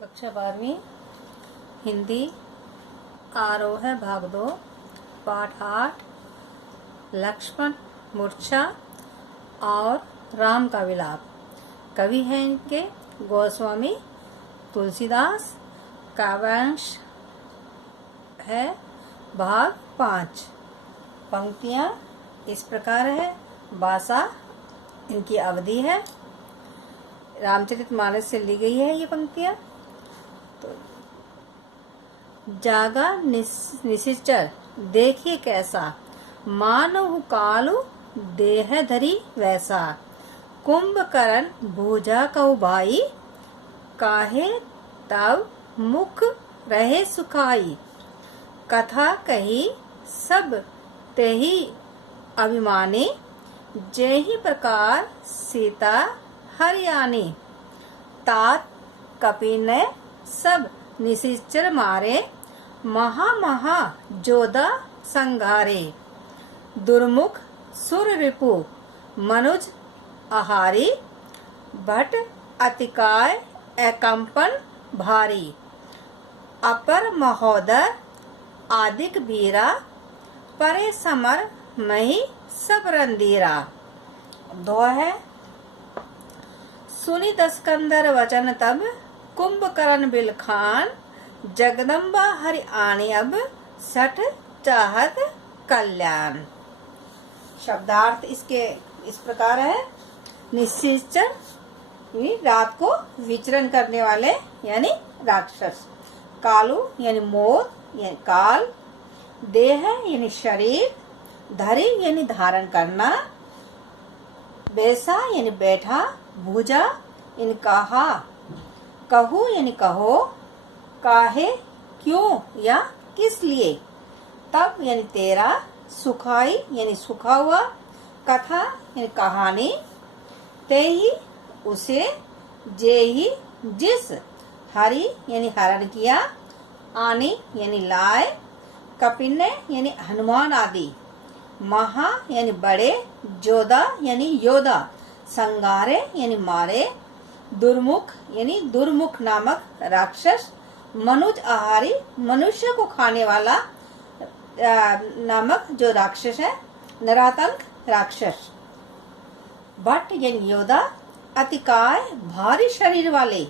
कक्षा 12वीं हिंदी आरोह भाग 2 पाठ 8 लक्ष्मण मूर्छा और राम का विलाप। कवि हैं इनके गोस्वामी तुलसीदास। काव्यांश है भाग 5। पंक्तियां इस प्रकार है। बासा इनकी अवधि है। रामचरितमानस से ली गई है ये पंक्तियां। तो जागा निशिचर देखिए कैसा, मानव कालु देह धरी वैसा। कुंभकर्ण भुजा कऊ भाई, काहे तब मुख रहे सुखाई। कथा कही सब तेहि अभिमानी, जेहि प्रकार सीता हरियाणी। तात कपि ने सब निशिचर मारे, महा जोधा संघारे। दुर्मुख सुर रिपु मनुज आहारी, भट अतिकाय एकंपन भारी। अपर महोदर आदिक बीरा, परे समर मही सब रंदीरा। दो है। सुनी दस्कंदर वचन तब, कुंभकर्ण बिलखान। जगदम्बा हरि आनी अब, सठ चाहत कल्याण। शब्दार्थ इसके इस प्रकार है। निशिचर रात को विचरण करने वाले यानी राक्षस। कालू यानी मोर यानी काल। देह यानी शरीर। धरी यानी धारण करना। बैसा यानी बैठा। भुजा यानी कहा। कहू यानी कहो। काहे क्यों या किस लिए। तब यानी तेरा। सुखाई यानी सुखा हुआ। कथा यानी कहानी। ते ही उसे। जे ही जिस। हरि यानी हरण किया। आनी यानी लाए। कपिन्ने यानी हनुमान आदि। महा यानी बड़े। जोधा यानी योधा। संगारे यानी मारे। दुर्मुख यानी दुर्मुख नामक राक्षस। मनुज आहारी मनुष्य को खाने वाला नामक जो राक्षस है। नरातंक राक्षस। भट यानी योधा। अतिकाय भारी शरीर वाले।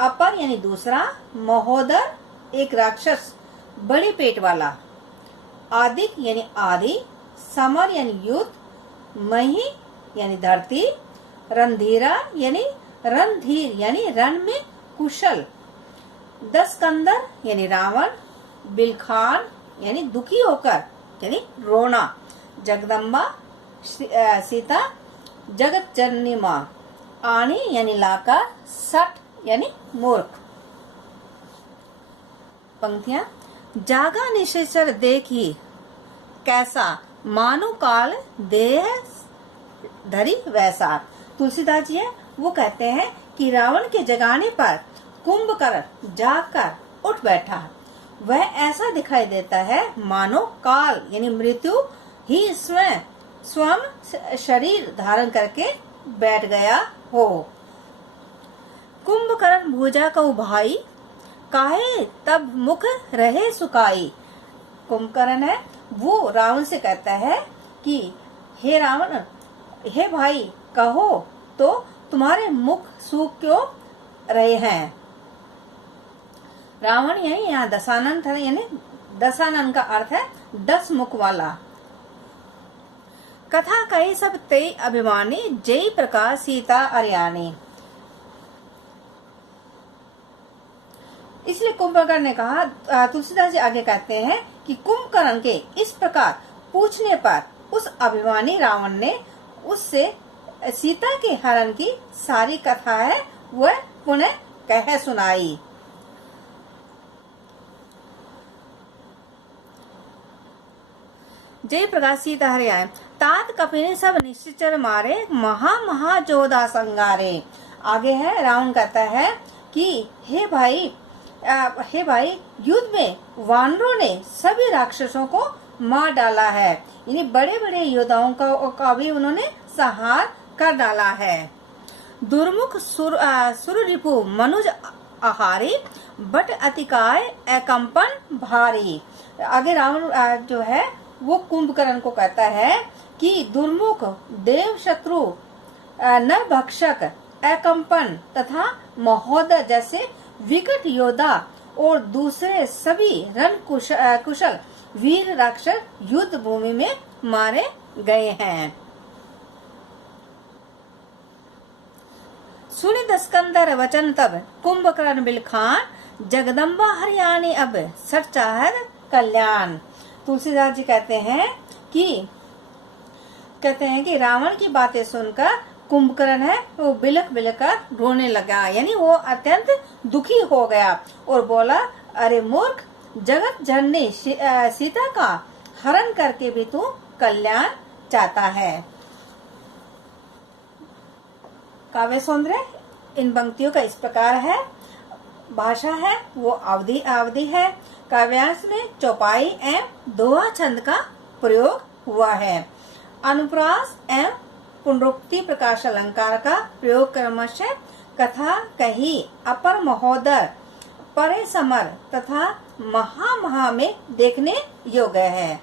अपर यानी दूसरा। महोदर एक राक्षस बड़े पेट वाला। आदिक यानी आदि। समर यानी युद्ध। मही यानी धरती। रणधीरा यानी रणधीर यानी रण में कुशल। दस्कंदर यानी रावण। बिलखान यानी दुखी होकर यानी रोना। जगदम्बा सीता जगत जननी माँ। आनी यानी लाकर। सठ यानी मूर्ख। पंक्तियां। जागा निशिचर देखी कैसा, मानो काल देह धरी वैसा। तुलसीदास जी है वो कहते हैं कि रावण के जगाने पर कुंभकर्ण जागकर उठ बैठा। वह ऐसा दिखाई देता है मानो काल यानी मृत्यु ही स्वयं शरीर धारण करके बैठ गया हो। कुंभकर्ण भुजा कऊ भाई, काहे तब मुख रहे सुखाई। कुंभकर्ण है वो रावण से कहता है कि हे रावण, हे भाई, कहो तो तुम्हारे मुख सूख क्यों रहे हैं। रावण यही यहाँ दशानन था यानी दशानन का अर्थ है 10 मुख वाला। कथा कही सब ते अभिमानी, जय प्रकाश सीता अरियानी। इसलिए कुंभकर्ण ने कहा, तुलसीदास जी आगे कहते हैं कि कुंभकर्ण के इस प्रकार पूछने पर उस अभिमानी रावण ने उससे सीता के हरण की सारी कथा है वह पुनः कह सुनाई। जय प्रकाश सीता हरियाणा। तात कपिने सब निशिचर मारे, महा जोधा संगारे। आगे है रावण कहता है कि हे भाई युद्ध में वानरों ने सभी राक्षसों को मार डाला है। यानी बड़े बड़े योद्धाओं का भी उन्होंने संहार कर डाला है। दुर्मुख सुर रिपु मनुज आहारी, बट अतिकाय अकंपन भारी। आगे रावण जो है वो कुंभकर्ण को कहता है कि दुर्मुख, देव शत्रु, नर भक्षक, अकंपन तथा महोदय जैसे विकट योद्धा और दूसरे सभी रण कुशल वीर राक्षस युद्ध भूमि में मारे गए हैं। सुनि दस्कंदर वचन तब कुंभकर्ण बिलखान, जगदम्बा हरियाणी अब सच चाहत कल्याण। तुलसीदास जी कहते हैं कि रावण की बातें सुनकर कुंभकर्ण है वो बिलख कर रोने लगा, यानी वो अत्यंत दुखी हो गया और बोला, अरे मूर्ख, जगत जननी सीता का हरण करके भी तू कल्याण चाहता है। काव्य सौंदर्य इन पंक्तियों का इस प्रकार है। भाषा है वो अवधि है। काव्यांश में चौपाई एवं दोहा छंद का प्रयोग हुआ है। अनुप्रास एवं पुनरुक्ति प्रकाश अलंकार का प्रयोग क्रमशः कथा कही, अपर महोदय, परे समर तथा महा में देखने योग्य है।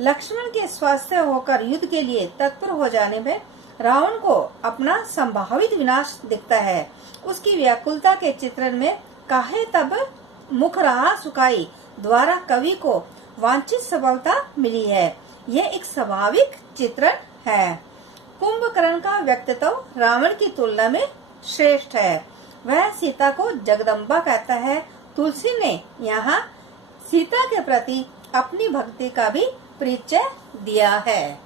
लक्ष्मण के स्वस्थ होकर युद्ध के लिए तत्पर हो जाने में रावण को अपना संभावित विनाश दिखता है। उसकी व्याकुलता के चित्रण में काहे तब मुख रहा सुखाई द्वारा कवि को वांछित सफलता मिली है। यह एक स्वाभाविक चित्रण है। कुंभकर्ण का व्यक्तित्व रावण की तुलना में श्रेष्ठ है। वह सीता को जगदम्बा कहता है। तुलसी ने यहाँ सीता के प्रति अपनी भक्ति का भी परिचय दिया है।